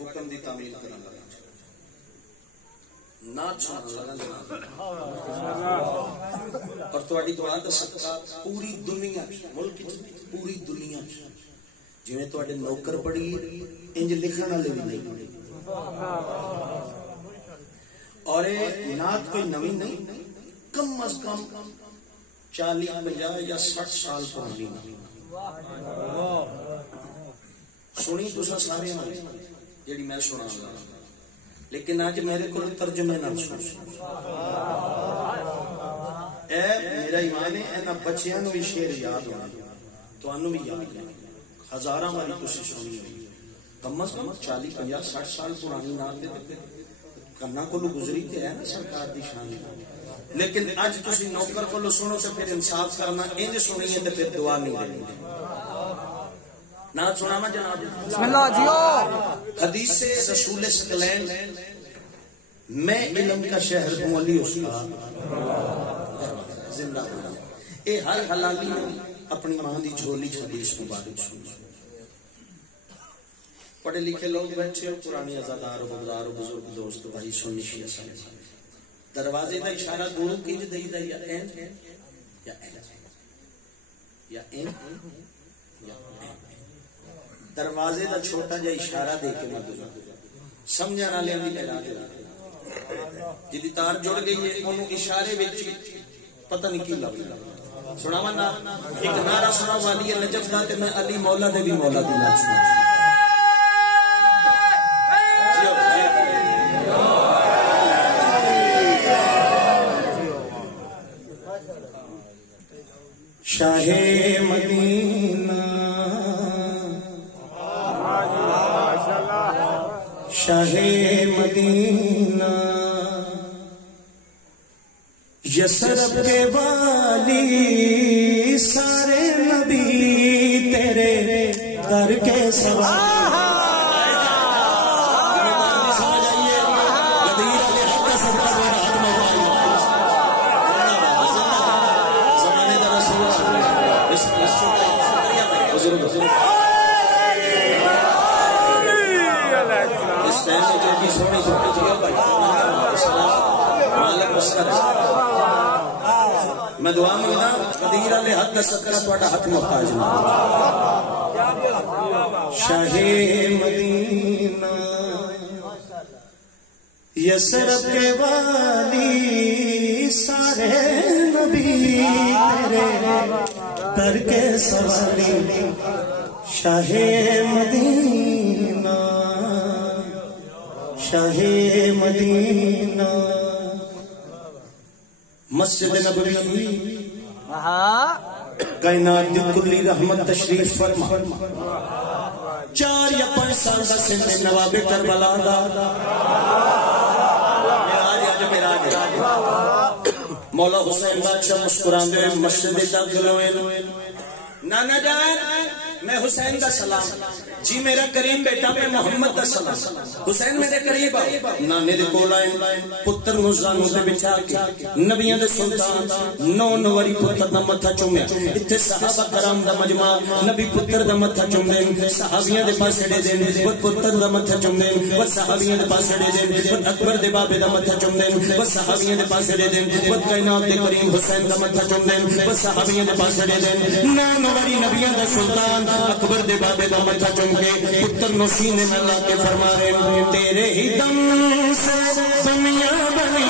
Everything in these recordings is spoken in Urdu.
حکم دی تعمیل کرنا نعت سنانا لگا اور تواڈی دعا دا صدقہ پوری دنیا ملک پوری دنیا جویں تواڈے نوکر پڑھی انج لکھن والے بھی نہیں پڑھی اور نعت کوئی نویں نہیں کم از کم 40 50 یا 60 سال پرانی سنی تسا سارے جیڑی میں سنا لیکن آج میرے کو ترجمے نہ سن اے میرا ایمان ہے اینا بچیاں نو بھی شعر یاد ہونا تو انو بھی یاد ہے ہزاراں والی تسی سنی کم از کم 40 50 60 سال پرانی نعت تے کنا کو گزری تے ہے نا سرکار دی شان لیکن اج تسی نوکر کو سنو تے پھر انصاف کرنا انج سنیے تے پھر دعا نہیں دینی نعت سناواں جناب بسم اللہ جیو حدیث رسول ثقلین میں علم کا شہر ہوں علی استاد زندہ اے ہر حلالی نے اپنی ماں دی جھولی حدیث مبارک سنی پڑھے لکھے لوگ بیٹھے ہو پرانی عزادار و بغدار و بزرگ دوست بھائی سنی شیعہ صاحب دروازے کا اشارہ دونوں کیج دئی دا یا این یا این یا این یا دروازے دا چھوٹا جا اشارہ دے کے مدد سمجھا نہ لے بھی لگا دے جدی تار جڑ گئی ہے انہوں اشارے وچ پتہ نہیں کی لگ سناواں نا ایک نعرہ سنا والی نجف دا تے میں علی مولا دے بھی مولا دی نعت سنا شاہ مدینہ شاہ مدینہ یسرب کے والی سارے نبی تیرے در کے سوال میں دعا مانگنا قدیر علی حد سکرہ توڑا حق محتاج شاہ مدینہ یسرب کے والی سارے نبی تیرے در کے سوالی شاہ مدینہ شاہ مدینہ مسجد نبوی کائنات دی کلی رحمت تشریف فرما 4 یا 5 سال دا سن نواب کربلا دا مولا حسین بادشاہ مسکران دے مسجد داخل ہوئے نانا جان میں حسین دا سلام جی میرا کریم بیٹا میں محمد دا سلام حسین میرے قریب آؤ نانے دے کول آئے پتر نو زانو دے بچھا کے نبیوں دے سلطان 9 نوری پتر دا متھا چومیا اتھے صحابہ کرام دا مجمع نبی پتر دا متھا چوم دین صحابیاں دے پاس اڑے دین وہ پتر دا متھا چوم دین وہ صحابیاں دے پاس اڑے دین وہ اکبر دے بابے دا متھا چوم دین وہ صحابیاں دے پاس اڑے دین وہ کائنات دے کریم حسین دا متھا چوم دین وہ صحابیاں دے پاس اڑے دین 9 نوری نبیوں دا سلطان اکبر دے بابے دا متھا چوم کے پتر نو سینے میں لا کے فرما رہے تیرے ہی دم سے دنیا بنی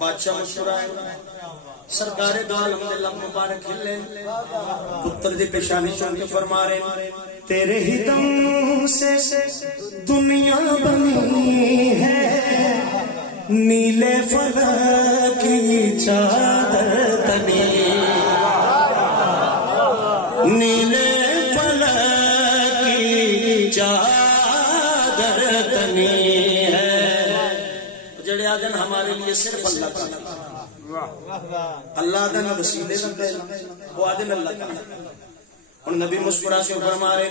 بادشاہ مسکرائے سرکار دو عالم دے لب مبارک ہلے پتر دی پیشانی چون کے فرما رہے تیرے ہی دم سے دنیا بنی ہے نیلے فلک کی چادر تنی نیلے فلک کی چادر تنی ہے جڑے آدن ہمارے لیے صرف اللہ تعالیٰ اللہ دا نہ وسیلے دا پہلا وہ آدھن اللہ کا اور نبی مسکرا کے فرما رہے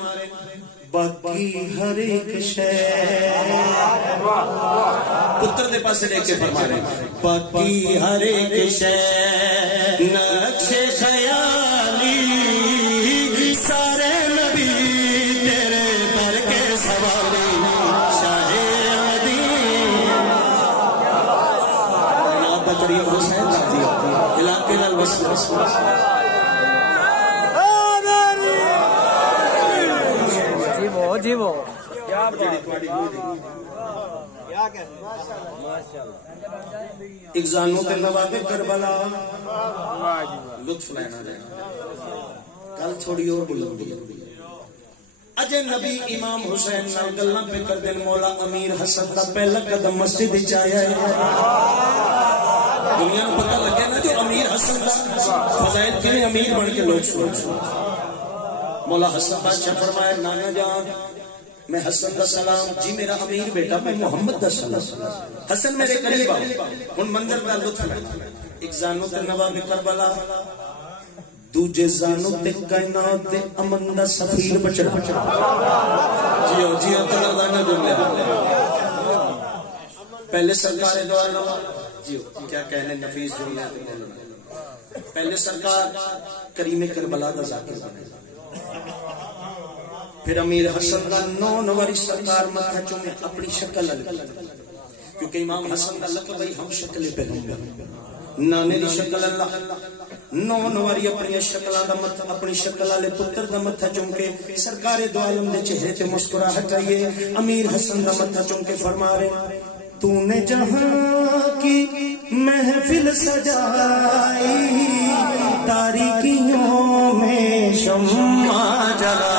باقی ہر ایک شے پتر دے پاس دیکھ کے فرما رہے باقی ہر ایک شے نقش خیالی سارے نبی تیرے در کے سوالی شاہ مدینہ نات بکری حسین جاتی علاقے نال وصل جی وہ کیا ایک زانوں کے نواب کربلا لطف لینا جائے کل تھوڑی اور بلندی اجے نبی امام حسین نال گلاں پہ کر دین مولا امیر حسن دا پہلا قدم مسجد وچ آیا ہے دنیا کو پتہ لگے نا جو امیر حسن دا فضائل کے امیر بن کے لوگ سوچ مولا حسن بادشاہ فرمایا نانا جان میں حسن دا سلام جی میرا امیر بیٹا میں محمد دا سلام حسن میرے قریب آؤ ان منظر دا لطف ہے ایک زانو تے نواب کربلا دوجے زانو تے کائنات تے امن دا سفیر بچڑا جیو جیو تلر دانا جملے پہلے سرکار دو عالم جیو کیا کہنے نفیس جملے پہلے سرکار کریم کربلا دا ذاکر بنے پھر امیر حسن کا نو نواری سرکار ماتھا چومے اپنی شکل کیونکہ امام حسن کا لقب ہی ہم شکل پیغمبر نانے دی شکل اللہ نو نواری اپنی شکل اپنی شکل والے پتر دا ماتھا چوم کے سرکار دو عالم دے چہرے تے مسکراہٹ آئیے امیر حسن دا ماتھا چوم کے فرما رہے تو نے جہاں کی محفل سجائی تاریکیوں میں شمع جلا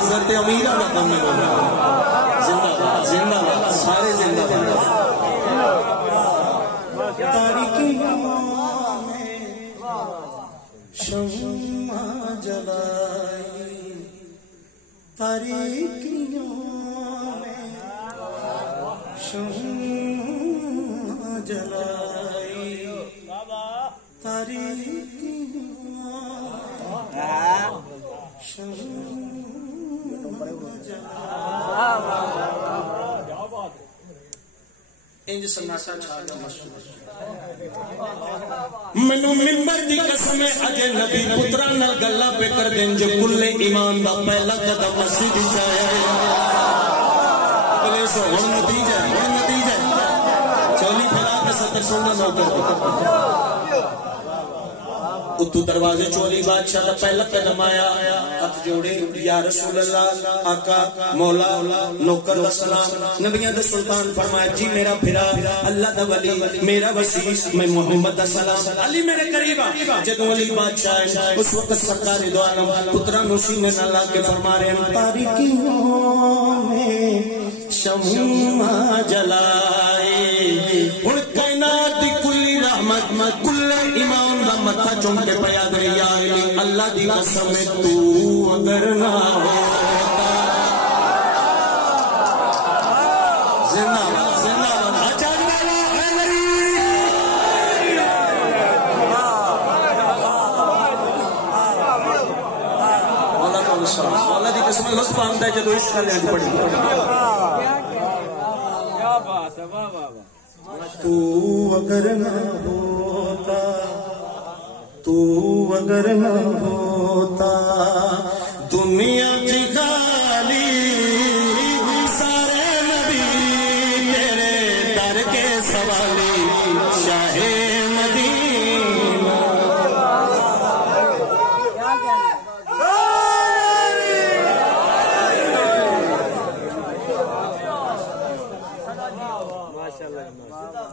عزت امیرہ کا کام میں بول رہا ہوں زندہ باد زندہ باد سارے زندہ باد تاریکیوں میں شمع جلائی تاریکیوں میں شمع جلائی تاریکیوں انج سناسا چھا گیا مشہور منو منبر دی قسم اجے نبی پترا نال گلاں پہ کر دین جو کل ایمان دا پہلا قدم مسجد وچ آیا ہے پولیس ہن نتیجہ چولی پھیلا کے 70 سونا نوکر اتو دروازے چولی بادشاہ دا پہلا قدم آیا ہاتھ جوڑے یا رسول اللہ آقا مولا نوکر دا سلام نبیان دا سلطان فرمایا جی میرا پھرا اللہ دا ولی میرا وسیع میں محمد دا سلام علی میرے قریبا جدو علی بادشاہ اس وقت سرکار دو عالم پترا نسی میں نالا کے فرما رہے ہیں تاریکیوں میں شمع جلائے ان کائنات دی کلی رحمت کل ایمان دا متھا چوم کے پیا دے یا علی اللہ دی قسم تو اگر نہ ہوتا زندہ باد زندہ باد اچھا مولا دی قسم لطف آمدہ ہے جدو عشق لے پڑی تو اگر نہ ہوتا تو اگر نہ ہوتا دنیا کی خالی سارے نبی تیرے در کے سوالی شاہ مدینہ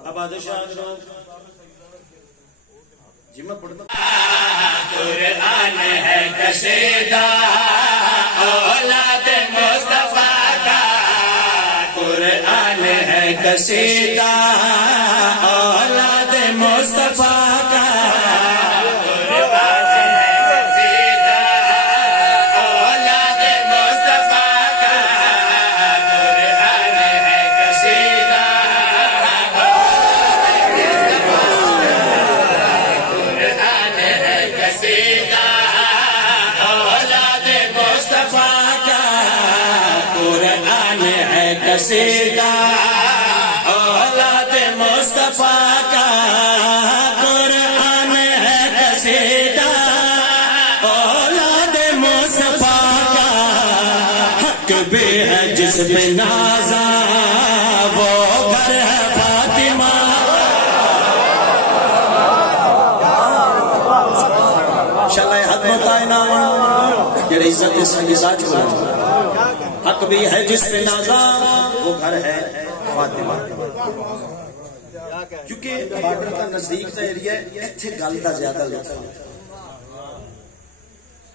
اب آدھشاہ لوگ جی میں پڑھتا قرآن ہے کشیدہ اولاد مصطفیٰ کا قرآن ہے کشیدہ اولاد مصطفیٰ کا قصیدہ اولاد مصطفیٰ کا قرآن ہے قصیدہ اولاد مصطفیٰ کا حق بھی ہے جس پہ نازا وہ گھر ہے فاطمہ انشاءاللہ حق ہوتا ہے نا یہ عزت سجدہ چھوڑا حق بھی ہے جس پہ نازا وہ گھر ہے فاطمہ کیونکہ بارڈر کا نزدیک کا ایریا ہے ایتھے گل دا زیادہ لطف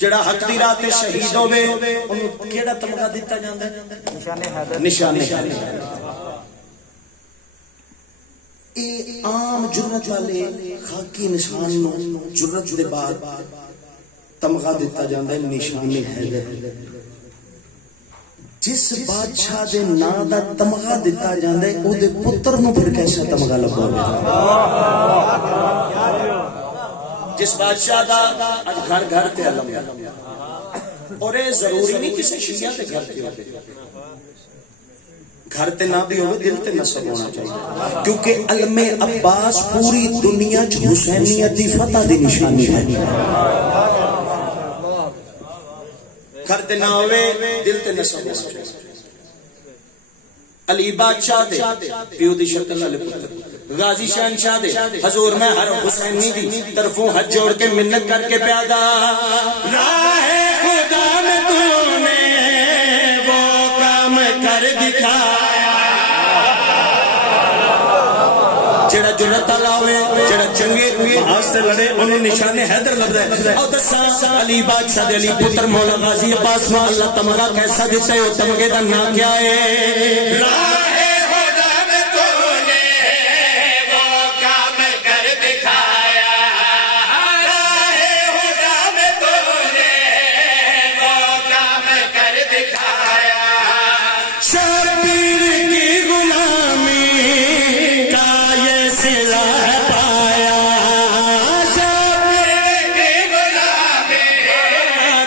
جڑا حق دی راہ تے شہید ہوے اونوں کیڑا تمغہ دتا جاندا ہے نشان حیدر اے عام جرت والے خاکی نشان نو جرت دے بعد تمغہ دتا جاندا ہے نشان حیدر جس بادشاہ دے نام دا تمغہ دتا جاندا ہے او دے پتر نو پھر کیسا تمغہ لگا جس بادشاہ دا اج گھر گھر تے علم اور یہ ضروری نہیں کسی شیعہ تے گھر تے ہوے گھر تے نہ بھی ہوے دل تے نسب ہونا چاہیے کیونکہ علم عباس پوری دنیا چ حسینیت دی فتح دی نشانی ہے گھر تے نہ ہوے دل تے نسب ہونا چاہیے علی بادشاہ دے پیو دی شکل والے پتر غازی شہنشاہ دے حضور میں ہر حسینی دی طرفوں ہاتھ جوڑ کے منت کر کے پیادا راہ خدا میں تو نے وہ کام کر دکھایا جڑا جرت والا ہوئے جڑا چنگے واسطے لڑے انہوں نشان حیدر لبدا ہے او دساں علی بادشاہ دے علی پتر مولا غازی عباس میں اللہ تمغہ کیسا دیتا ہے او تمغے دا نام کیا ہے راہ خدا میں تو نے وہ کام کر دکھایا راہ خدا میں تو نے وہ کام کر دکھایا شبیر کی غلامی کا یہ صلہ پایا شبیر کی غلامی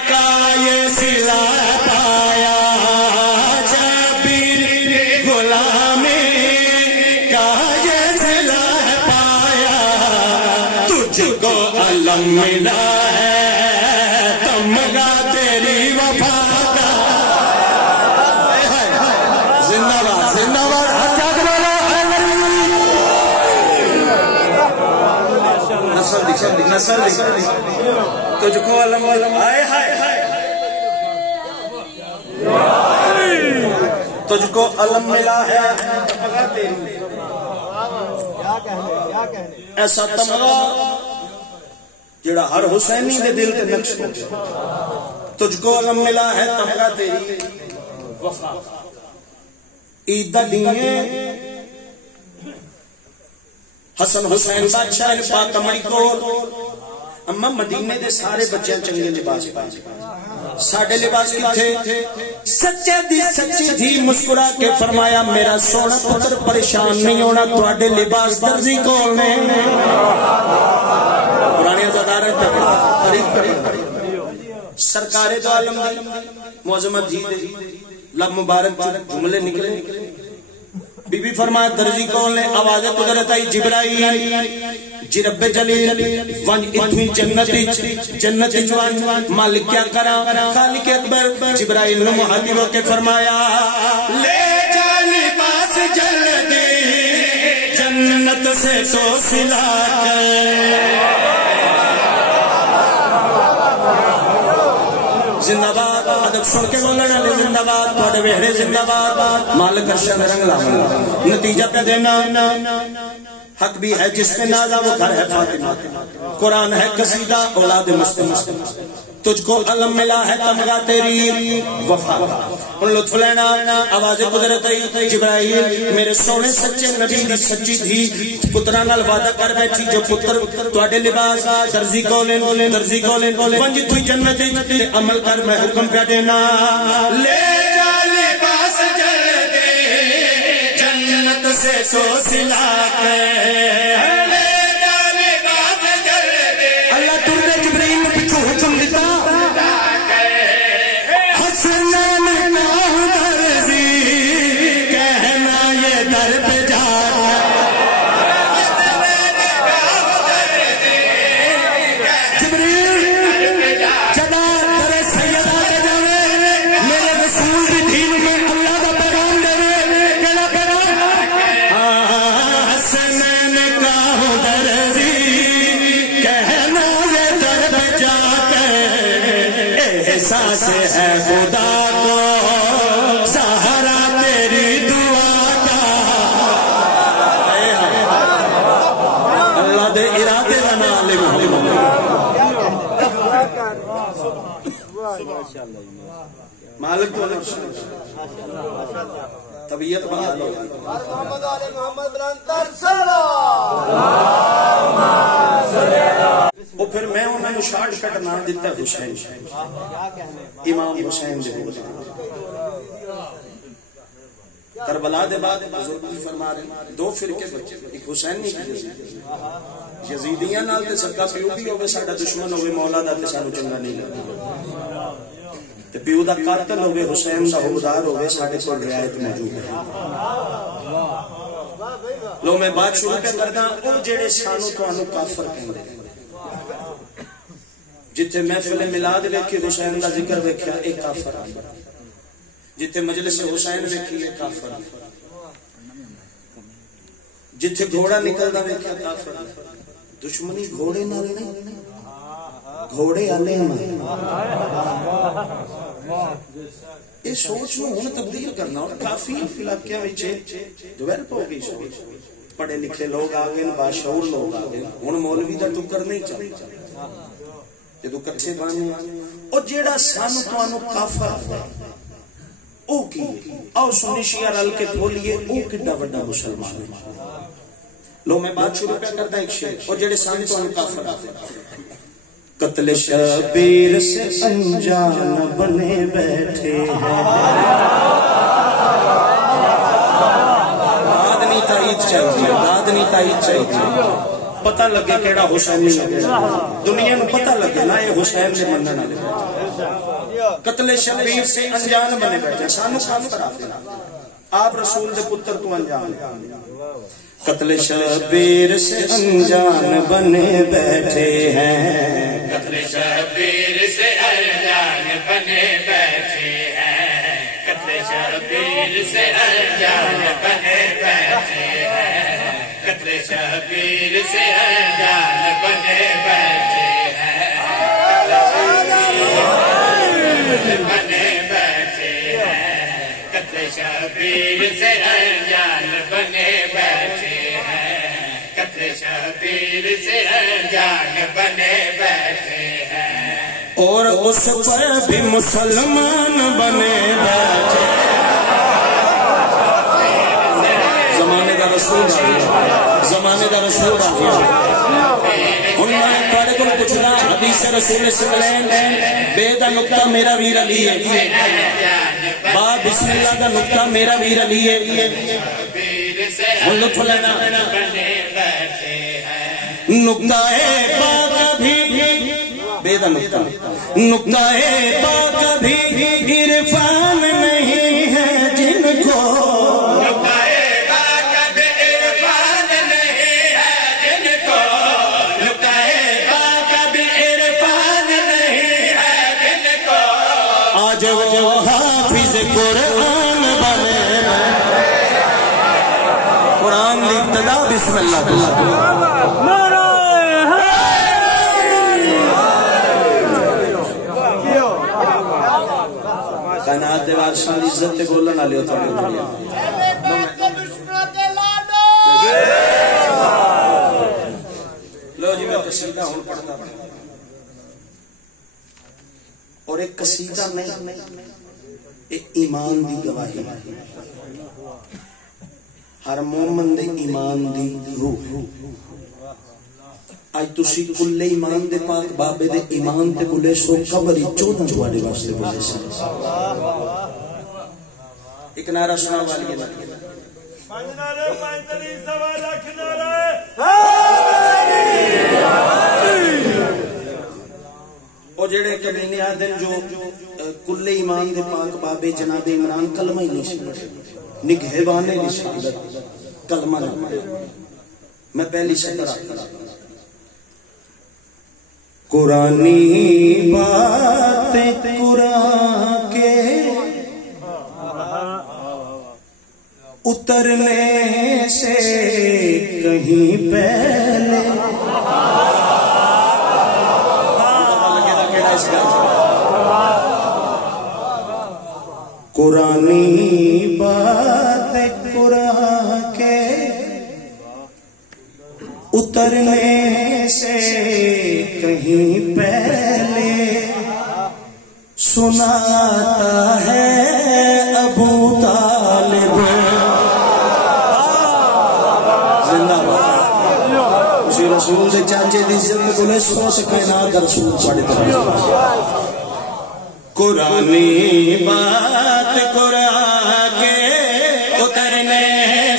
کا یہ صلہ پایا شبیر کی غلامی کا یہ صلہ پایا تجھ کو علم ملا ہے تمغہ تیری وفا کا زندہ باد ہاتھ والا نسل دی تجھ کو علم آئے ہائے تجھ کو علم ملا ہے ایسا تمغہ جڑا ہر حسینی دے دل تے نقش ہو تجھ کو علم ملا ہے تمغہ تیری وفا عید دا دن حسن حسین بادشاہ نے پاک کمڑی کو اما مدینے دے سارے بچے چنگے لباس پائے ساڑھے لباس کی تھے سچے دی سچی تھی مسکرا کے فرمایا میرا سونا پتر پریشان نہیں ہونا تواڈے لباس درزی کول نے پرانے ازادار تاریخ پڑھی سرکار دو عالم دی معظمت جی دے لب مبارک جملے نکلے بی بی فرمایا درزی کول نے آواز قدرت آئی جبرائیل جی رب جلیل ونج اتنی جنت جوان مالک کیا کرا خالق اکبر جبرائیل نے محاطب ہو کے فرمایا لے جا لباس جلدی جنت سے تو سلا کر زندہ باد ادب سن کے بولنا لے زندہ باد تھوڑے ویڑے زندہ باد مالک ارشد رنگ لاؤں نتیجہ پہ دینا حق بھی ہے جس میں نازا وہ گھر ہے فاطمہ قرآن ہے قصیدہ اولاد مصطفیٰ تجھ کو علم ملا ہے تمغہ تیری وفا ان لطف لینا آواز قدرت جبرائیل میرے سونے سچے نبی دی سچی تھی پتران الوعدہ کر بیٹھی جو پتر تواڈے لباس درزی کولن ونج توی جنت تے عمل کر میں حکم پہ دینا لے جا لباس جلدی جنت سے تو سلا کے لے جا لباس جلدی اللہ تم نے جبرائیل میں پچھو حکم دیتا حسنان ناہ درزی کہ پہ جاتا جبریل چلا ترے سیدہ دے جاوے میرے رسول دی دین میں اللہ دا پیغام دے کیڑا پیغام حسنین کا دردی کہنا یہ در پہ جاتے احساس ہے خدا کو سہارا تیری دعا کا اللہ دے ارادے کا نام لے محمد مالک تو طبیعت بنا لو وہ پھر میں انہوں نے شارٹ کٹ نام دیتا حسین امام حسین دے بول کربلا دے بعد بزرگ بھی فرما رہے دو فرقے بچے ایک حسین نہیں کی یزیدیاں نال تے سکا پیو بھی ہوگے ساڈا دشمن ہوگے مولا دا تے سانو چنگا نہیں لگتا تے پیو دا قاتل ہوگے حسین دا حقدار ہوگے ساڈے کول رعایت موجود ہے لو میں بات شروع پہ کردا او جڑے سانو تانوں کافر کہندے جتھے محفل میلاد ویکھی حسین دا ذکر ویکھیا اے کافر جتھے مجلس حسین ویکھی اے کافر جتھے گھوڑا نکلدا ویکھیا کافر دشمنی گھوڑے نال نہیں گھوڑے والے ہیں یہ سوچ نو ہن تبدیل کرنا اور کافی علاقے وچ ڈیولپ ہو گئی سوچ پڑھے لکھے لوگ آ گئے باشعور لوگ آ گئے ہن مولوی دا ٹکر نہیں چلتا جدو کٹھے بانے او جیڑا سانو تانوں کافر او کی او سنی شیعہ رل کے بولیے او کڈا بڑا مسلمان ہے لو میں بات شروع پہ کرتا ایک شعر اور جڑے سانو تانوں کافر آتے قتل شبیر سے انجان بنے بیٹھے ہیں دادنی تائید چاہیے پتہ لگے کیڑا حسین نہیں لگے دنیا نو پتہ لگے نا یہ حسین دے منن والے قتل شبیر سے انجان بنے بیٹھے سانو کافر آتے آپ رسول دے پتر تو انجان قتل شبیر سے انجان بنے بیٹھے ہیں قتل شبیر سے انجان بنے بیٹھے ہیں قتل شبیر سے انجان بنے بیٹھے ہیں قتل شبیر سے انجان بنے بیٹھے ہیں بنے بیٹھے ہیں قتل شبیر سے انجان بنے بیٹھے ہیں قتل شبیر سے انجان بنے بیٹھے ہیں اور اس پر بھی مسلمان بنے بیٹھے زمانے دا رسول زمانے دا رسول ہن میں تھوڑے کو پوچھنا حدیث رسول سلیم بے دا نقطہ میرا ویر علی ہے با بسم اللہ دا نقطہ میرا ویر علی ہے ہن لطف لینا نقطہ با کبھی بے دا نقطہ نقطہ با کبھی عرفان نہیں ہے جن کو جو حافظ قرآن بنے قرآن دی ابتدا بسم اللہ کائنات دے بادشاہ دی عزت تے بولن والے ہو تھوڑے لو جی میں قصیدہ ہوں پڑھتا اور ایک قصیدہ نہیں ایک ایمان دی گواہی ہر مومن دے ایمان دی روح آج تسی کل ایمان دے پاک بابے دے ایمان تے بولے سو قبری 14 جوانے واسطے بولے سے ایک نعرہ سنا والی ہے پانچ نعرے پینتلی سوا لاکھ نعرے اور جڑے کبھی آدھن جو کل ایمان دے پاک بابے جناب عمران کلمہ ہی نہیں سی نگہبانے نہیں سی کلمہ میں پہلی شکر قرآنی بات قرآن کے اترنے سے کہیں پہلے قرآنی بات قرآن کے اترنے سے کہیں پہلے سناتا ہے ابو طالب زندہ باد اسی رسول دے چاچے دی عزت بولے سوچ کائنات رسول پڑھ طرح قرآنی بات قرآن کے اترنے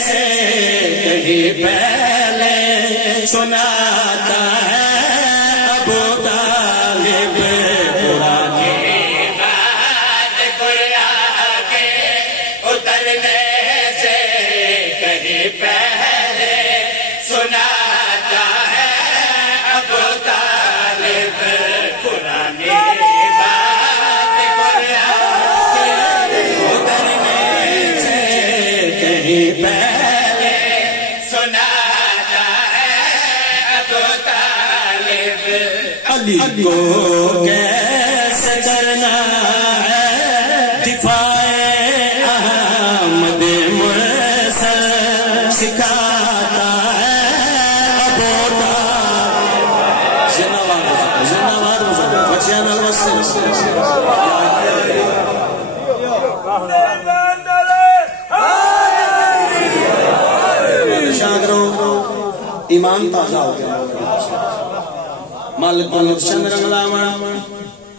سے کہیں پہلے سناتا ہے ابو طالب قرآنی بات قرآن کے اترنے سے کہیں پہلے سناتا ہے ابو طالب قرآنی پہلے سناتا ہے ابو طالب علی کو کیسے کرنا ہے دفاع احمد مرسل سکھاتا ہے ابو طالب زندہ باد بچیاں نال ایمان تازہ ہو گیا مالک ملک چند رنگلاوان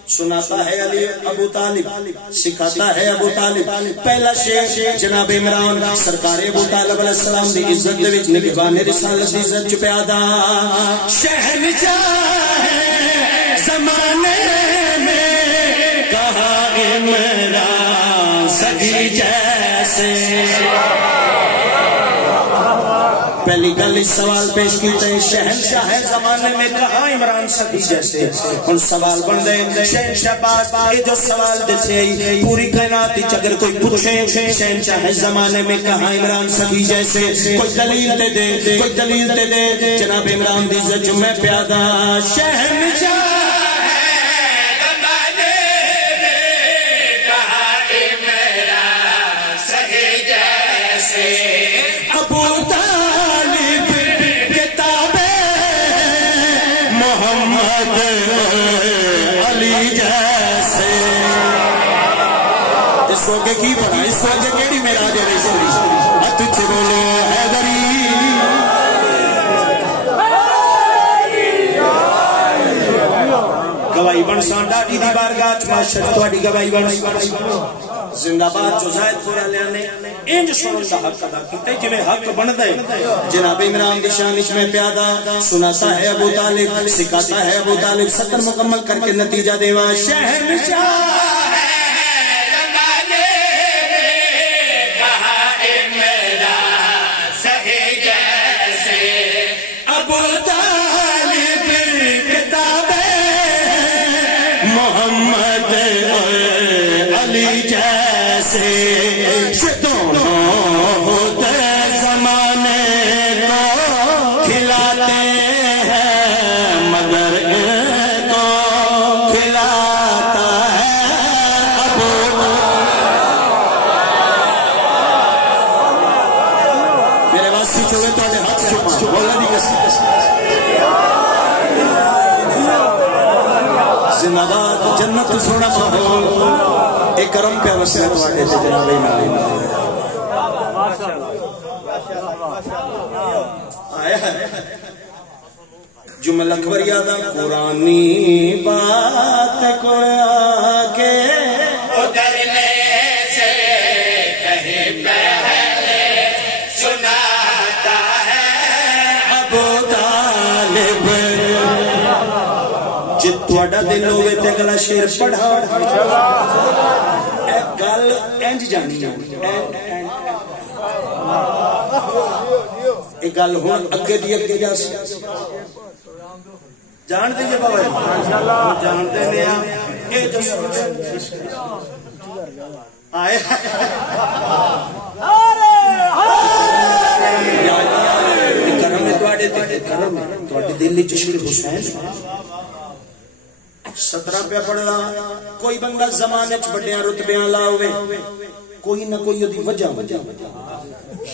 سناتا ہے علی ابو طالب سکھاتا ہے ابو طالب پہلا شیخ جناب عمران سرکار ابو طالب علیہ السلام دی عزت دے وچ نگہبان رسالت دی عزت چ پیادا شہنشاہ زمانے میں کہا عمران سگی جیسے پہلی گل اس سوال پیش کیتا ہے شہنشاہ زمانے میں کہا عمران سگی جیسے ان سوال بن دے شہنشاہ بات یہ جو سوال دے پوری کائنات اگر کوئی پوچھے شہنشاہ زمانے میں کہا عمران سگی جیسے کوئی دلیل دے دے کوئی دلیل دے دے جناب عمران دی عزت میں پیادا شہنشاہ سوگے کی پڑھا اس وجہ کیڑی میرا جے رہی سوری اتچ بولو حیدری گواہی بن سانڈا دی بارگاہ چ معاشر تواڈی گواہی بن زندہ باد جو زائد پورا لیانے انج سنن دا حق ادا کیتا جویں حق بندا ہے جناب عمران دی شان وچ میں پیادا سناتا ہے ابو طالب سکھاتا ہے ابو طالب سطر مکمل کر کے نتیجہ دیوا شہنشاہ جنت سونا ماحول ایک کرم پہ وسیع تواڈے تے جناب عمران آیا ہے جملہ اکبر یادا قرآنی بات قرآن کے اترنے سے کہیں پہلے سناتا ہے ابو طالب تواڈا دل ہوے تے اگلا شعر پڑھا اے گل انج جانی ایک گل ہوں اگے دی اگے جا سی جان دیجیے بابا جانتے ہیں آئے دل چشری حسین 17 پہ پڑھنا کوئی بندہ زمانے چ بڑیاں رتبیاں لا ہوئے کوئی نہ کوئی دی وجہ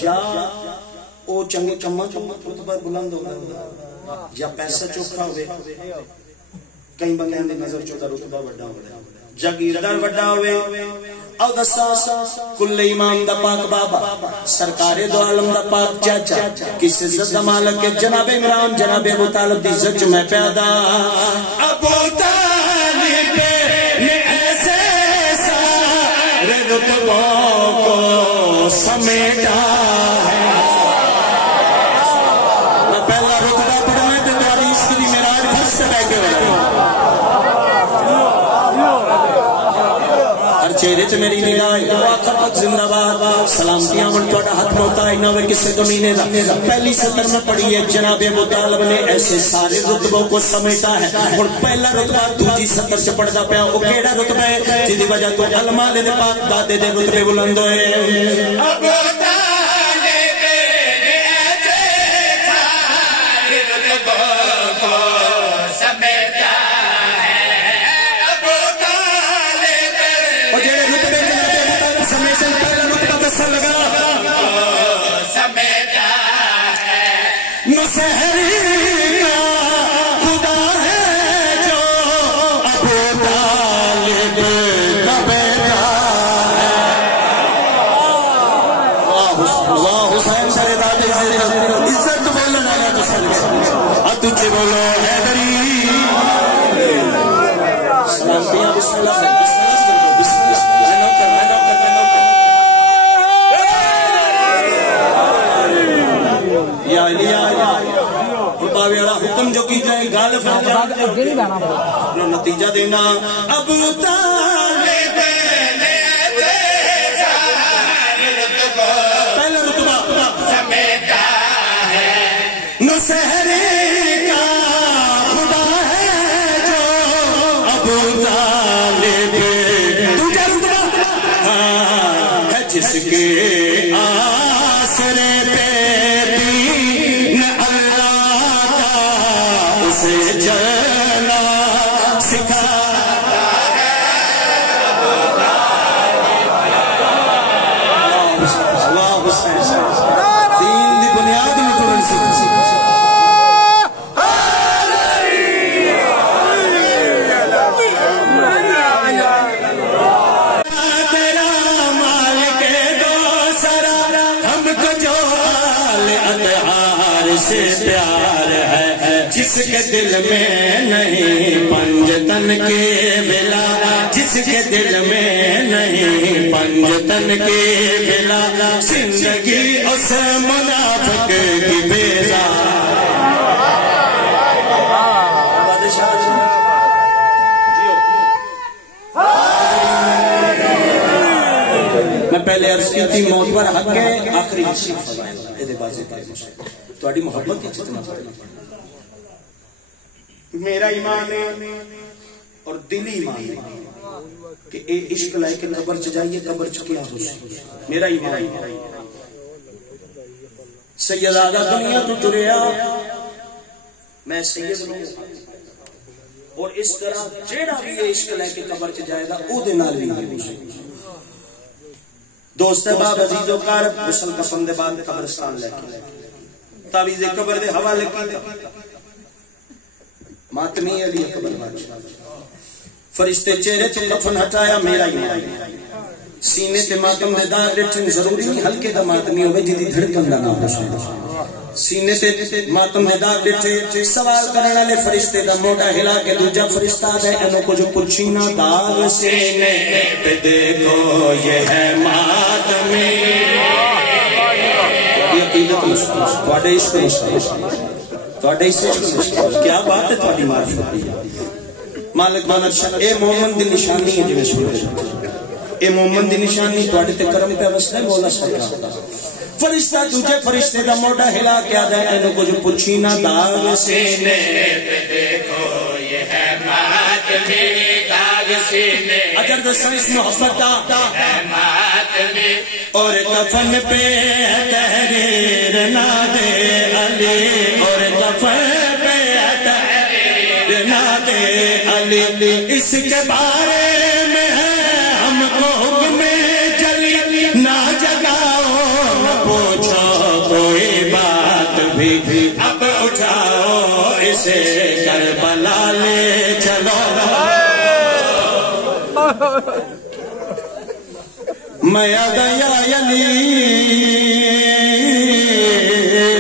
یا او چنگے کما رتبہ بلند ہوگا یا پیسہ چوکھا ہوئے کئی بندے دی نظر چودا رتبہ بڑا ہوگا جاگیردار بڑا ہوئے او دسا کل امام دا پاک بابا سرکار دو عالم دا پاک چاچا کس عزت دا مالک کے جناب عمران جناب ابو طالب دی عزت جو میں پیدا ابو طالب نے ایسے سارے رتبوں کو سمیٹا میں پہلا رتبہ پڑھنا ہے تو حدیث کی معراج پھر سے رہ کے چہرے تے میری نگاہ خبر زندہ باد سلامتیاں من تہاڈا ہاتھ موتا ہے نہ ہوئے کسے کمینے دا پہلی سطر میں پڑھی ہے جناب ابو طالب نے ایسے سارے رتبوں کو سمیٹا ہے اور پہلا رتبہ دوسری سطر سے پڑھدا پیا او کیڑا رتبہ ہے جس دی وجہ تو علماء دے پاک دادے دے رتبے بلند ہوئے ابو طالب نے ایسے سارے رتبوں کو سمیٹا نصحری کا خدا ہے جو ابو طالب کا بیٹا ہے واہ حسین سارے دادے عزت بولنا ہے تو سن اب تجھے بولو حیدری سلامتیاں بسم اللہ بسم اللہ یا علی حکم جو کی جائے گال جو نتیجہ دینا ابو طالب نے پہلا رتبہ سمیٹا ہے نصحری کا خدا ہے جو ابو طالب دوسرا رتبہ ہے جس کے آسرے پہ جنا سکھاتا ہے واہ حسین دین دی بنیاد میں ترن سکھا تیرا مالک دو سرا ہم کو جو آل اطہار سے پیار ہے جس کے دل میں نہیں پنجتن کے بلا جس کے دل میں نہیں پنجتن کے بلا زندگی اس منافق کی بیزا میں پہلے عرض کی تھی موت پر حق ہے آخری حصہ تھوڑی محبت کی جتنا پڑھنا میرا ایمان ہے اور دلی ایمان ہے کہ اے عشق لائے کہ قبر چ جائیے قبر چ کیا ہو میرا ایمان ہے سید آدھا دنیا تو تریا میں سید ہوں اور اس طرح جیڑا بھی یہ عشق لائے کہ قبر چ جائے گا او دے نال نہیں ہے دوست باب عزیز و کار غسل کفن دے بعد قبرستان لے کے تعویذ قبر دے حوالے کی ماتمی علی اکبر بادشاہ فرشتے چہرے تو کفن ہٹایا میرا ایمان سینے تے ماتم دے داغ ڈٹھن ضروری نہیں ہلکے دا ماتمی ہوئے جدی دھڑکن دا نام سینے تے ماتم دے داغ ڈٹھے سوال کرنے والے فرشتے دا موٹا ہلا کے دوجا فرشتہ دے انو کو جو پوچھینا داغ سینے پہ دیکھو یہ ہے ماتمی یہ عقیدت تواڈے عشق کیا بات ہے تھوڑی معرفت مالک بانت اے مومن دی نشانی ہے جو سن اے مومن دی نشانی تھوڑے تے کرم پہ وسنا مولا سرکار فرشتہ دوجے فرشتے دا موڈا ہلا کے آدھا ہے اینو کچھ پوچھی نہ داغ سینے پہ دیکھو یہ ہے ماتمی داغ سینے اگر دساں اس محبت دا ہے ماتمی اور کفن پہ تحریر نہ دے علی اور کفن پہ تحریر نہ دے علی اس کے بارے میں ہے ہم کو حکم جلی نہ جگاؤ نہ پوچھو کوئی بات بھی اب اٹھاؤ اسے کربلا لے چلو میں آدھا یا علی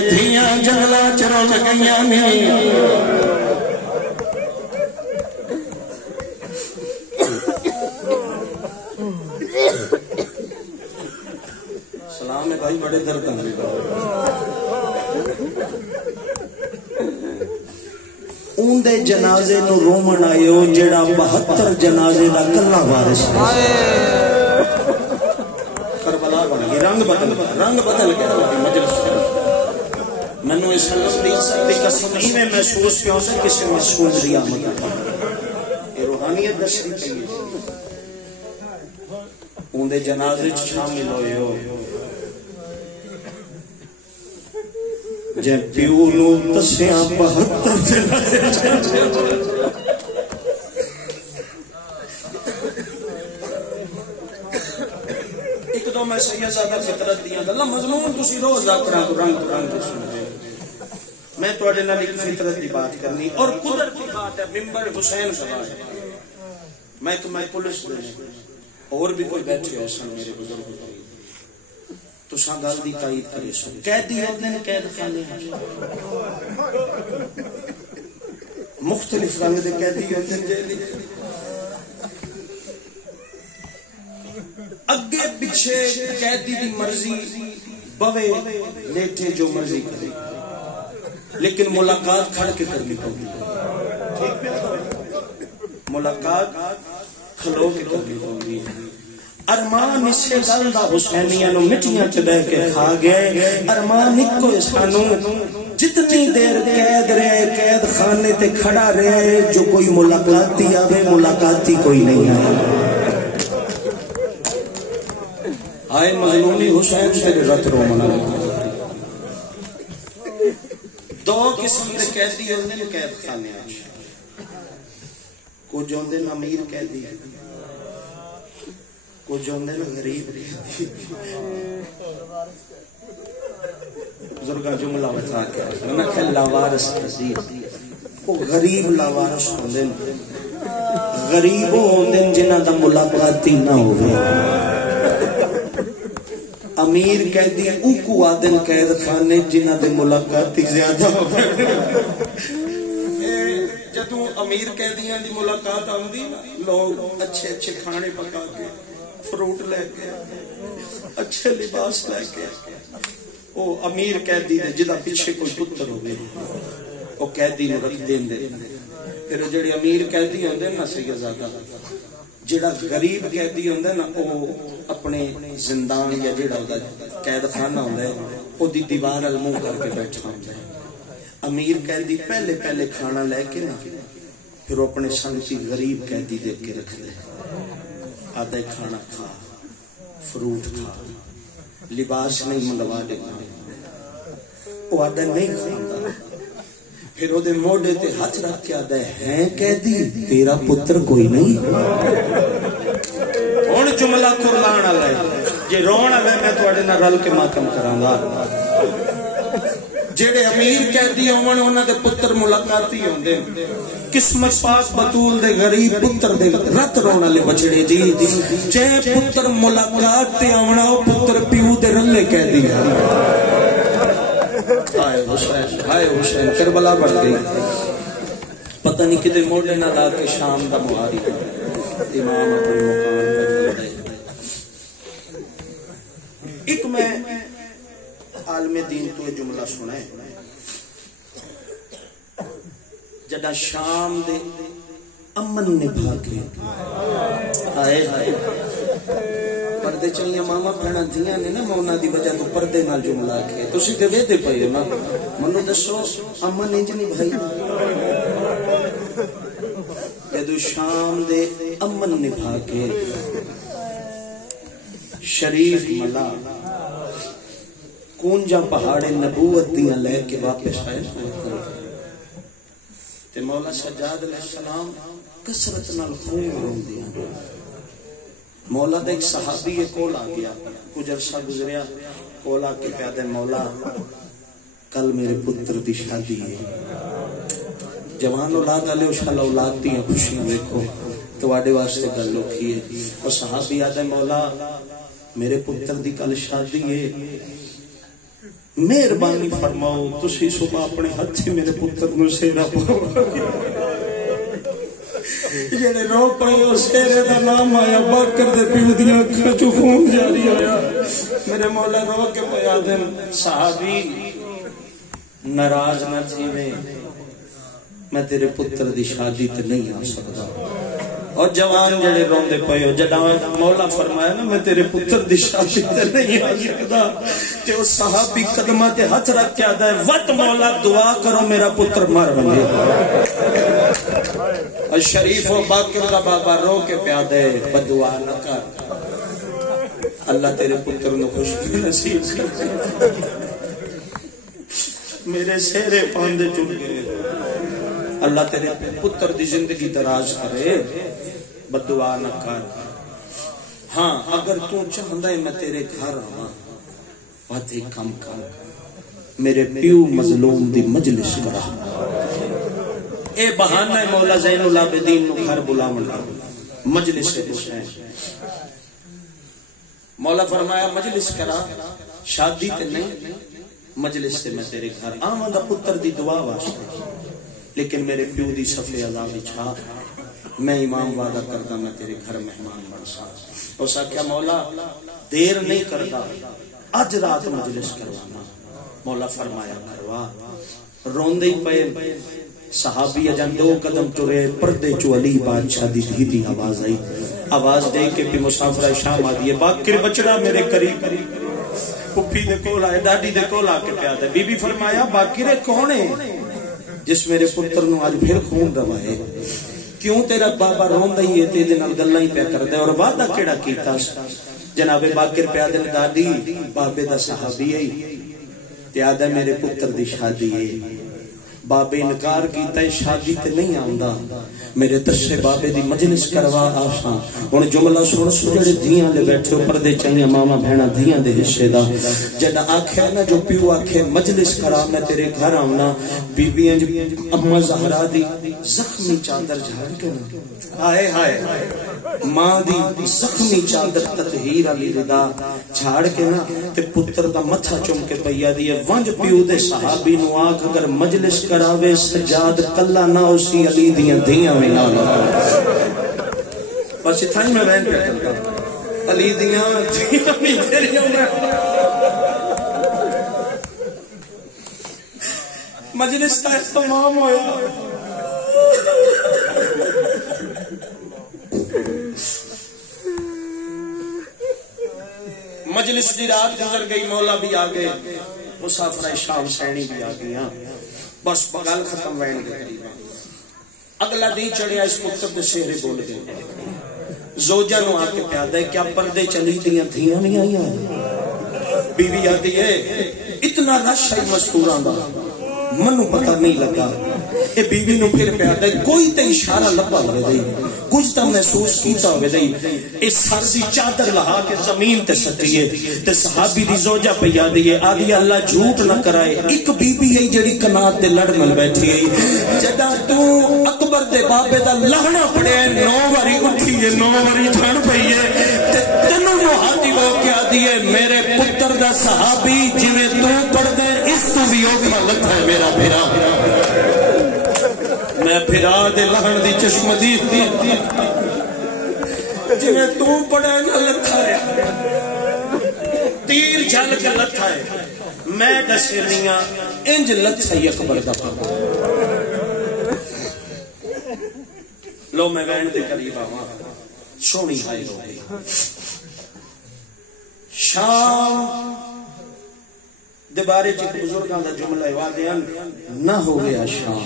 دھیاں جنگلا چرو لگیاں نہیں سلام ہے بھائی بڑے درد ہیں اون دے جنازے نو رومن آئیو جڑا 72 جنازے دا کلا وارث کربلا بن گئی رنگ بدل کے مجلس منو اس دی قسم ہی میں محسوس کیا ہوتا کسی مشہور دی آمد یہ روحانیت دستی چاہیے اون دے جنازے شامل ہوئے ہو جے پیو نو تسیاں 72 جنازے ایک دو میں سیدزادہ فطرت دیاں گا مضمون تسی روز آکران تو رنگ سنجھے میں تو اڈے نبی فطرت دی بات کرنی اور قدرت دی بات ہے ممبر حسین سبا ہے میں پولیس دینے اور بھی کوئی بیٹھے ہو سن میرے بزرگ تو ساں گل دی تائید کرے سن قیدی ہوتے ہیں قید خانے مختلف رنگ دے قیدی ہوتے ہیں جیلی اگے پیچھے قیدی دی مرضی بوے لیٹے جو مرضی کرے لیکن ملاقات کھڑ کے کرنی پڑی ملاقات کھلو کے کرنی پڑی ارمان اسے گل دا حسینیاں نو مٹیاں چ بہ کے کھا گئے ارمان اکو سانو جتنی دیر قید رہے قید خانے تے کھڑا رہے جو کوئی ملاقاتی آوے ملاقاتی کوئی نہیں آئے آئے مظلومی حسین تیرے رت رو منا دو قسم دے قیدی ہوندے نے قید خانے کچھ ہوندے نے امیر قیدی کچھ ہوندے نے غریب قیدی بزرگاں جملہ بتا کے میں کہ لاوارث قیدی وہ غریب لاوارث ہوندے نے غریب ہوندے جنہاں دا ملاقاتی نہ ہوے امیر قیدی اوکو آدن قید خانے جنہ دے ملاقاتی زیادہ ہو جدوں امیر قیدیاں دی ملاقات آوندی لوگ اچھے اچھے کھانے پکا کے فروٹ لے کے اچھے لباس لے کے او امیر قیدی دے جدا پیچھے کوئی پتر ہوئے او قیدی نو رکھ دین دے پھر جڑے امیر قیدی ہوندے نا سیدزادہ جڑا غریب قیدی ہوندا نا او اپنے زندان یا جڑا قید خانہ ہوندا ہے او دی دیوار ال منہ کر کے بیٹھا ہوندا ہے امیر قیدی پہلے کھانا لے کے نا پھر وہ اپنے سنگتی غریب قیدی دے کے رکھ دے آدھا کھانا کھا فروٹ کھا لباس نہیں منگوا دے وہ آدھا نہیں کھاتا پھر وہ دے موڑے تے ہاتھ رکھ کے آدھا ہے قیدی تیرا پتر کوئی نہیں ہن جملہ قربان والا ہے جے رون والا میں تواڈے نال رل کے ماتم کراں گا جڑے امیر قیدی ہون انہاں دے پتر ملاقاتی ہوندے قسمت پاک بطول دے غریب پتر دے رت رون والے بچڑے جی جے پتر ملاقات تے آونا او پتر پیو دے رلے قیدی ہائے حسین کربلا بڑھ گئی پتہ نہیں کدے موڑے نہ لا کے شام دا مہاری امام اپنے مکان پر چلے ایک میں عالم دین تو جملہ سنا ہے جڑا شام دے امن نے بھاگ لیا ہائے ہائے پر پردے چلیاں ماما بہنا دھیاں نے نا مونا دی وجہ تو پردے نال جملہ کے تسی تے ویدے پئے نا منو دسو امن انج نہیں بھائی جدو شام دے امن نبھا کے شریف ملا کونجا پہاڑے نبوت دیاں لے کے واپس آئے تے مولا سجاد علیہ السلام کسرت نال خون رون دیا مولا دا ایک صحابی یہ کول آ گیا کچھ عرصہ گزریا کول آ کے پیادے مولا کل میرے پتر دی شادی ہے جوان اولاد آلے اشالہ اولاد دیاں خوشیاں دیکھو تو آڈے واسطے گل لکھی ہے اور صحابی آدھے مولا میرے پتر دی کل شادی ہے مہربانی فرماؤ تسی صبح اپنے ہاتھ میرے پتر نو سیرا پاؤ جڑے رو پئے او سیرے دا نام آیا باکر دے پیو دیاں اکھاں چوں خون جاری آیا میرے مولا رو کے پیا دن صحابی ناراض نہ تھی میں تیرے پتر دی شادی تے نہیں آ سکدا اور جوان جڑے روندے پئے ہو جڑا مولا فرمایا نا میں تیرے پتر دی شادی تے نہیں آ سکدا تے او صحابی قدماں تے ہاتھ رکھ کے آدا ہے وٹ مولا دعا کرو میرا پتر مر بنے اور شریف و باقر کا بابا رو کے پیادے بدعا نہ کر اللہ تیرے پتر نو خوش نصیب کر میرے سہرے پاندے چل گئے اللہ تیرے پتر دی زندگی دراز کرے بدعا نہ کر ہاں اگر تو چاہندا ہے میں تیرے گھر آواں بات ایک کم کر میرے پیو مظلوم دی مجلس کرا اے بہانہ ہے مولا زین العابدین نو گھر بلاون دا مجلس سے حسین مولا فرمایا مجلس کرا شادی تے نہیں مجلس سے میں تیرے گھر آواں دا پتر دی دعا واسطے لیکن میرے پیو دی صفے اللہ بچھا میں امام وعدہ کردا میں تیرے گھر مہمان بنسا اس آخیا مولا دیر نہیں کردا اج رات مجلس کروانا مولا فرمایا کروا روندے ہی پئے صحابی اجان دو قدم ٹرے پردے چو علی بادشاہ دی دھی دی آواز آئی آواز دے کے بھی مسافرہ شام آدھی ہے باکر بچڑا میرے قریب پپھی دے کول آئے ڈاڈی دے کول آ کے پیادا بی بی فرمایا باکر کون ہے جس میرے پتر نو آج پھر خون روا ہے کیوں تیرا بابا روندا ہی ہے تے دے نال گلاں ہی پیا کردا ہے اور وعدہ کیڑا کیتا جناب باکر پیادے دادی بابے دا صحابی ہے تے آدا میرے پتر دی شادی ہے بابے انکار کیتا ہے شادی تے نہیں آندا میرے دسے بابے دی مجلس کروا آساں ہن جملہ سن جڑے دھیاں لے بیٹھے اوپر دے چنگے ماما بہنا دھیاں دے حصے دا جڑا آکھے نا جو پیو آکھے مجلس کرا میں تیرے گھر آونا بی بی اما زہرا دی زخمی چادر جھاڑ کے نا ہائے ہائے ماں دی زخمی چادر تطہیر علی رضا جھاڑ کے نا تے پتر دا متھا چم کے پیا دی ونج پیو دے صحابی نو آکھ اگر مجلس کراوے سجاد کلا نہ اسی علی دیاں دھیاں میں نہ بس اتنا ہی میں بہن پہ کرتا علی دیاں دھیاں میں تیریوں میں مجلس کا اہتمام ہویا مجلس دی رات گزر گئی مولا بھی آگئے مسافرہ شام سینی بھی آگئی بس بغل ختم وین گئی اگلا دی چڑھیا اس مکتب دے سہرے بول گئے زوجہ نو آکے پیادا ہے کیا پردے چلی دیاں دھیاں نہیں آئی ہیں بیوی آدھی ہے اتنا رش ہے مستوران دا منو پتہ نہیں لگا اے بیوی نو پھر پیادا ہے کوئی تے اشارہ لبا ہوئے دئی کچھ تا محسوس کیتا ہوئے دئی اس سر دی چادر لہا کے زمین تے سٹیے تے صحابی دی زوجہ پہ یادی ہے آدھی اللہ جھوٹ نہ کرائے ایک بی بی ہے جڑی کنات دے لڑ مل بیٹھی ہے جدا تو اکبر دے بابے دا لہنا پڑے 9 واری اٹھی ہے 9 واری چھڑ پئی ہے تے تینوں نو ہاتھی ہو کے آدھی ہے میرے پتر دا صحابی جویں تو پڑھ دے اس تو بھی اوکھا لگتا ہے میرا بھیرا میں پھرا دے لہن دی چشمدید جنہیں تو پڑے نہ لتھا ہے تیر جھل کے لتھا ہے میں دسے نیاں انج لتھا ہی اکبر دا پاپا لو میں وین دے قریب آواں سونی ہائی ہو گئی شام دے بارے چ بزرگاں دا جملہ واضح نہ ہو گیا شام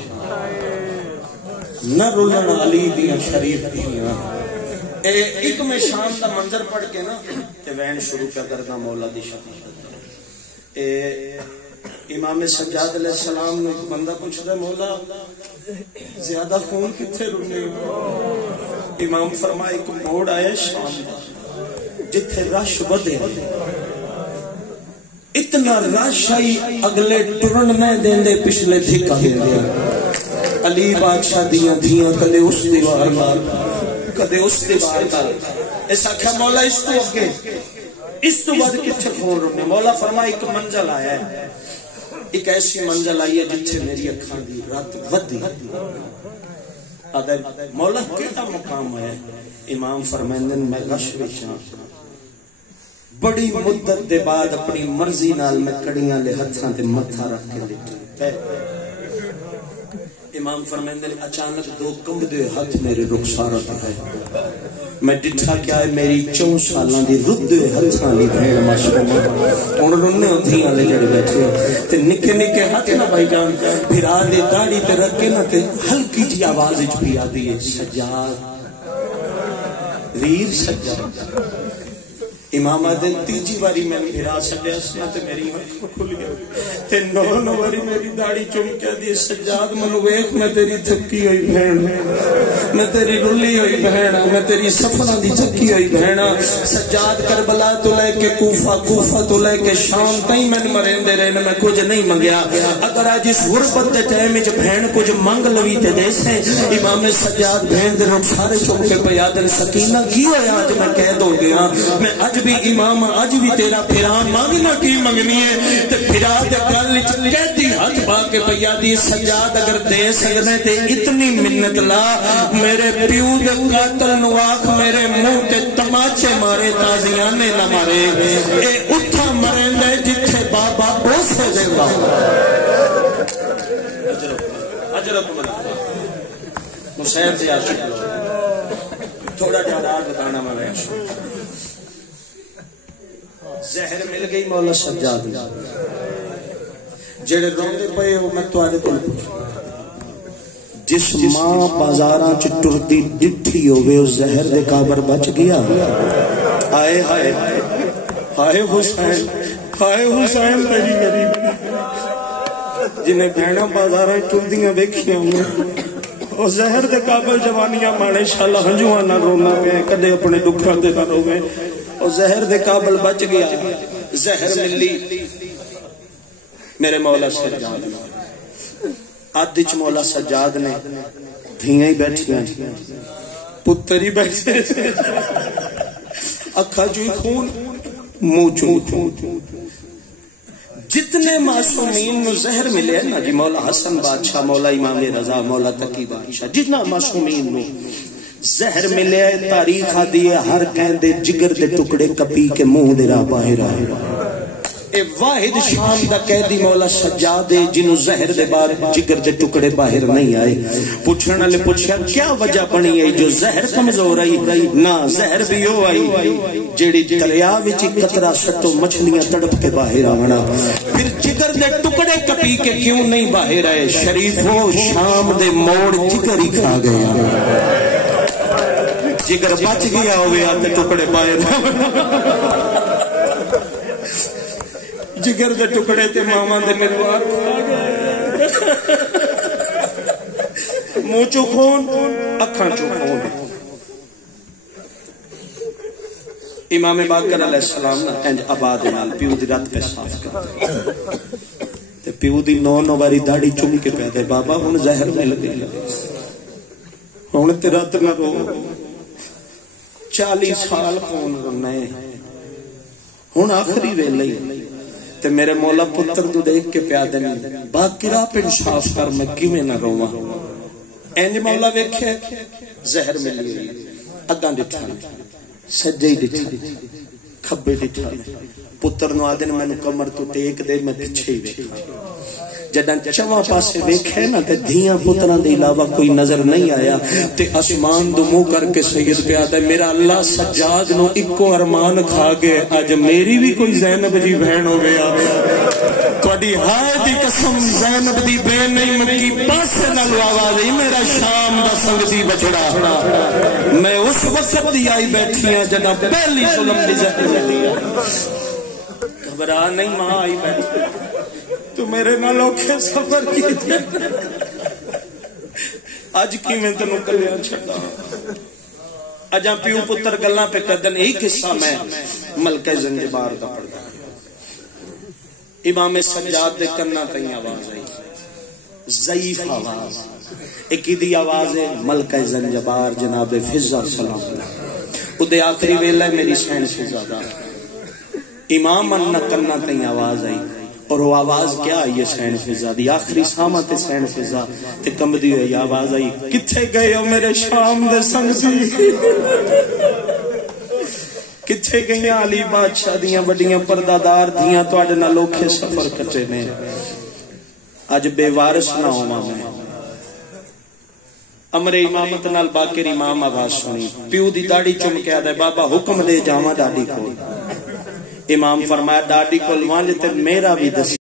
نہ رولن علی دیاں شریف دیاں ایک میں شام دا منظر پڑھ کے نا تے وین شروع کیا کرنا مولا دی شان امام سجاد علیہ السلام نے ایک بندہ پوچھتا ہے مولا زیادہ خون کتھے رونے امام فرمائے ایک موڑ آیا شام دا جتھے رش بدے اتنا رش آئی اگلے ٹرن نہ دیندے پچھلے دھکا دے دیا علی بادشاہ دیاں دھیاں کدے اس دیوار نال کدے اس دیوار نال ایسا کیا مولا اس تو اگے اس تو بعد کتھے خون رونے مولا فرمائے ایک منزل آیا ہے ایک ایسی منزل آئی ہے جتھے میری اکھاں دی رات ودی مولا کیتا مقام ہے امام فرمائندن میں غش وچاں بڑی مدت دے بعد اپنی مرضی نال میں کڑیاں لے ہتھاں تے متھا رکھ کے لیٹے امام فرمائندن اچانک دو کمبدے ہاتھ میرے رخسارہ تے ہے میں ڈٹھا کیا ہے میری 4 سالاں دی ردے ہتھاں دی بھیڑ معصومہ ہن رونے اندھیاں لے جڑے بیٹھے تے نکے نکے ہاتھ نہ بھائی جان پھرا دے داڑھی تے رکھ کے نہ تے ہلکی جی آواز وچ پیا دی سجاد ویر سجاد امام آدھن تیجی باری میں پھرا سکیا سنا تے میری آنکھ کھل گیا تے نو باری میری داڑھی چم کیا دی سجاد منو ویکھ میں تیری تھکی ہوئی بہن میں تیری رلی ہوئی بہن میں تیری سفرہ دی تھکی ہوئی بہن سجاد کربلا تو لے کے کوفہ تو لے کے شام تائیں میں مرندے رہنے میں کچھ نہیں منگیا اگر آج اس غربت دے ٹائم وچ بہن کچھ منگ لوی تے دے سے امام سجاد بہن دے رخ سارے چم کے پیا دل سکینہ کی ہویا آج میں کہہ دو گیا میں اج بھی امام اج بھی تیرا پھران مانگنا کی منگنی ہے تے پھرا دے گل کہتی ہاتھ پا کے پیا دی سجاد اگر دے سکنے تے اتنی منت لا میرے پیو دے قاتل نو آکھ میرے منہ تے تماچے مارے تازیانے نہ مارے اے اٹھا مرندے جتھے بابا اوسے دے گا اجرت مسیب دے عاشق تھوڑا جہاں بتانا میں زہر مل گئی مولا سجاد جڑے روندے پئے وہ میں تواڈے کول جس ماں بازاراں چ ٹردی ڈٹھی ہوے او زہر دے کابر بچ گیا ہائے ہائے ہائے حسین تیری غریب جنہیں بہناں بازاراں ٹردیاں ویکھیاں او زہر دے کابر جوانیاں ماڑے انشاءاللہ ہنجواں نہ رونا پے کدے اپنے دکھاں تے نہ روے اور زہر دے قابل بچ گیا زہر ملی میرے مولا سجاد آدھچ مولا سجاد نے دھیاں ہی بیٹھ گئے پتر ہی بیٹھے اکھا چوئی خون منہ چون جتنے معصومین نو زہر ملے نا جی مولا حسن بادشاہ مولا امام رضا مولا تقی بادشاہ جتنا معصومین نو زہر ملے تاریخ آدھی ہے ہر کہندے جگر دے ٹکڑے کپی کے منہ دے راہ باہر آئے اے واحد شان دا قیدی مولا سجاد جنوں زہر دے بعد جگر دے ٹکڑے باہر نہیں آئے پوچھنے والے پوچھا کیا وجہ بنی ہے جو زہر کمزور آئی نہ زہر بھی ہو آئی جیڑی دریا وچ قطرہ سٹو مچھلیاں تڑپ کے باہر آونا پھر جگر دے ٹکڑے کپی کے کیوں نہیں باہر آئے شریفو شام دے موڑ جگر ہی کھا گیا جگر بچ گیا ہوئے آتے ٹکڑے باہر جگر دے ٹکڑے تے ماما دے مروار منہ چو خون اکھاں چو خون امام باقر علیہ السلام نا انج آباد نال پیو دی رات پہ صاف کرتے تے پیو دی نو باری داڑھی چم کے پہ دے بابا ہن زہر مل گئی ہن تے رات نہ رو 40 سال خون رونے ہن آخری ویلے تے میرے مولا پتر تو دیکھ کے پیادے نہیں باقرہ پہ انصاف کر میں کیویں نہ رواں اینج مولا ویکھے زہر ملی اگاں ڈٹھا سجے ہی ڈٹھا کھبے ڈٹھا پتر نو آدن میں نو کمر تو ٹیک دے میں پیچھے ہی ویکھا جدن چواں پاسے ویکھے نا تے دھیاں پتران دے علاوہ کوئی نظر نہیں آیا تے اسمان دو منہ کر کے سید پہ آتا ہے میرا اللہ سجاد نو اکو ارمان کھا گئے آج میری بھی کوئی زینب جی بہن ہو گیا توڑی ہائے دی قسم زینب دی بہن نہیں مکی پاسے نہ لو آواز ہی میرا شام دا سنگ دی بچڑا میں اس وقت دی آئی بیٹھی ہیں جنا پہلی ظلم دی جاتی ہے گھبرا نہیں ماں آئی بیٹھی تو میرے نہ لوکے سفر کی تھے آج کی میں تنوں کلیاں چھڑا اجاں پیو پتر گلنا پہ کردن ایک قصہ میں ملکہ زنجبار کا پڑھتا امام سجاد دے کرنا تئیں آواز آئی ضعیف آواز ایک دی آواز ہے ملکہ زنجبار جناب فضا سلام اللہ ادھے آخری ویلہ میری سین فضا دا امام انہ کرنا تئیں آواز آئی اور وہ آواز کیا آئی ہے سین فضا دی آخری سامت سین فضا تے کم دی ہوئی آواز آئی کتھے گئے ہو میرے شام دے سنگ دی کتھے گئیاں علی بادشاہ دیاں بڑیاں پردادار دیاں تو آج نہ لوکھے سفر کٹے نے آج بے وارث نہ ہوا میں امر امامت نال باقر امام آواز سنی پیو دی داڑی چم کے آدھے بابا حکم دے جاواں ڈاڈی کو امام فرمایا ڈاڈی کو لوان تے میرا بھی دس